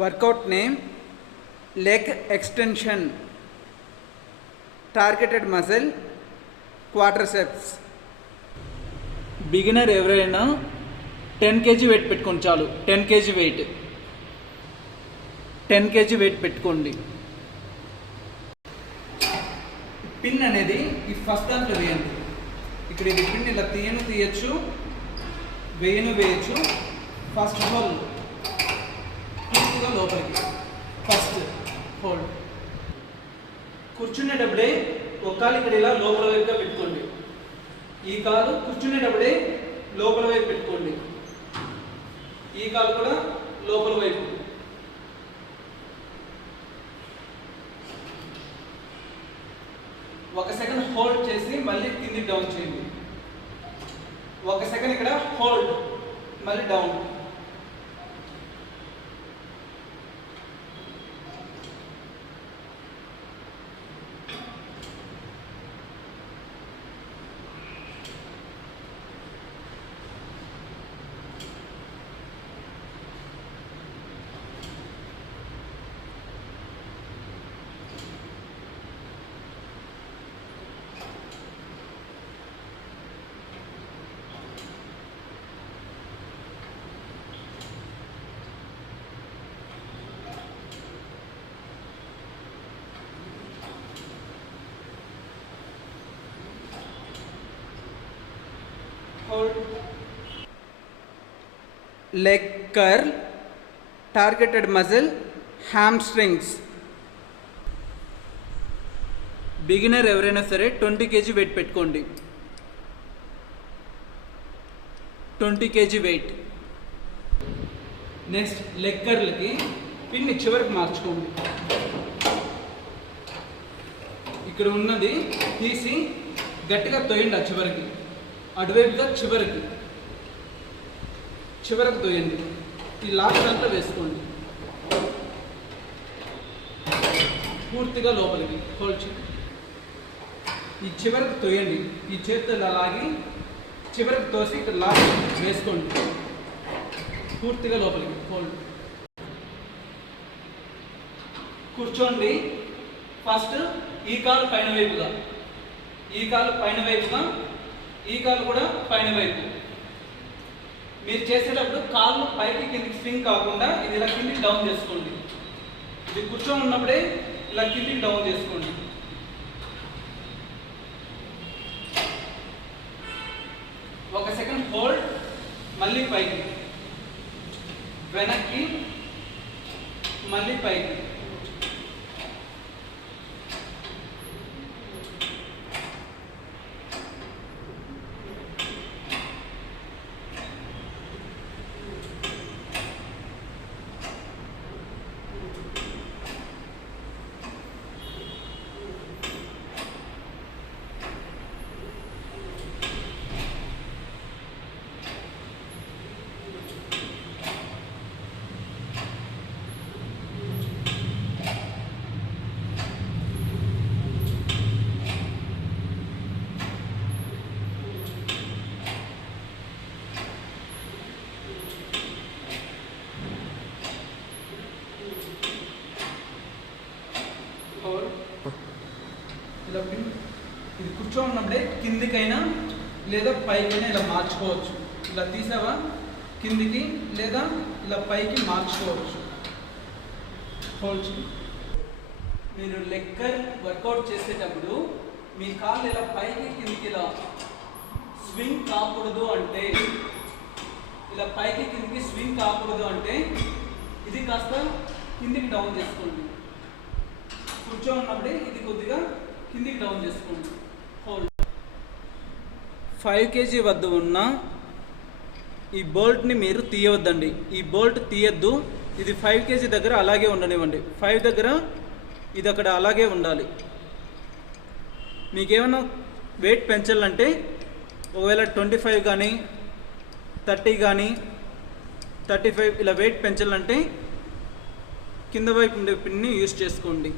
Workout name: leg extension, targeted muscle, quadriceps. Beginner ఎవరైనా 10 kg wait పెట్టుకోండి చాలు. 10 kg wait పెట్టుకోండి. పిన్ అనేది ఈ ఫస్ట్ దాంట్లో వేయండి. ఇక్కడ ఇది పిన్ ఇలా తీయచ్చు, వేయచ్చు. ఫస్ట్ హోల్ పూర్తిగా లోపలికి, ఫస్ట్ హోల్డ్. కూర్చునేటప్పుడే ఒక కాలు ఇక్కడ ఇలా లోపల వైపుగా పెట్టుకోండి. ఈ కాలు కూర్చునేటప్పుడే లోపల వైపు పెట్టుకోండి. ఈ కాలు కూడా లోపల వైపు. ఒక సెకండ్ హోల్డ్ చేసి మళ్ళీ కింది డౌన్ చేయండి. ఒక సెకండ్ ఇక్కడ హోల్డ్, మళ్ళీ down. Leg curl, targeted muscle, hamstrings. Beginner ఎవరైనా సరే 20 kg వెయిట్ పెట్టుకోండి. 20 kg వెయిట్. నెక్స్ట్ లెగ్ కర్ల్కి పిన్ని చివరికి మార్చుకోండి. ఇక్కడ ఉన్నది తీసి గట్టిగా తోయండి. ఆ చివరికి అటువైపుగా చివరకు తోయండి. ఈ లాస్ట్ అంతా వేసుకోండి. పూర్తిగా లోపలికి హోల్డ్. ఈ చివరికి తోయండి. ఈ చేతితో లాగి చివరికి తోసి ఇక్కడ లాస్ట్ వేసుకోండి. పూర్తిగా లోపలికి హోల్డ్. కూర్చోండి. ఫస్ట్ ఈ కాలు పైన వైపుగా, ఈ కాలు పైన వైపుగా, ఈ కాలు కూడా పైన వైపు. మీరు చేసేటప్పుడు కాళ్ళు పైకి కిందికి స్వింగ్ కాకుండా ఇది ఇలా కిందికి డౌన్ చేసుకోండి. ఇది కూర్చొని ఉన్నప్పుడే ఇలా కిందికి డౌన్ చేసుకోండి. ఒక సెకండ్ హోల్డ్, మళ్ళీ పైకి, వెనక్కి, మళ్ళీ పైకి. ఇది కూర్చోన్నప్పుడే కిందికైనా లేదా పైకైనా ఇలా మార్చుకోవచ్చు. ఇలా తీసావా కిందికి లేదా ఇలా పైకి మార్చుకోవచ్చు. హోల్డ్. మీరు లెగ్ కర్ల్ వర్కౌట్ చేసేటప్పుడు మీ కాళ్ళు ఇలా పైకి కిందికి ఇలా స్వింగ్ కాకూడదు అంటే, ఇలా పైకి కిందికి స్వింగ్ కాకూడదు అంటే ఇది కాస్త కిందికి డౌన్ చేసుకోండి. కూర్చోన్నప్పుడే ఇది కొద్దిగా కిందికి డౌన్ చేసుకోండి. హోల్డ్. 5 kg వద్ద ఉన్న ఈ బోల్ట్ని మీరు తీయవద్దండి. ఈ బోల్ట్ తీయద్దు. ఇది 5 kg దగ్గర అలాగే ఉండనివ్వండి. 5 దగ్గర ఇది అక్కడ అలాగే ఉండాలి. మీకేమైనా వెయిట్ పెంచాలంటే ఒకవేళ 25 కానీ 30 కానీ 35 ఇలా వెయిట్ పెంచాలంటే కింద వైపు ఉండే పిన్ని యూజ్ చేసుకోండి.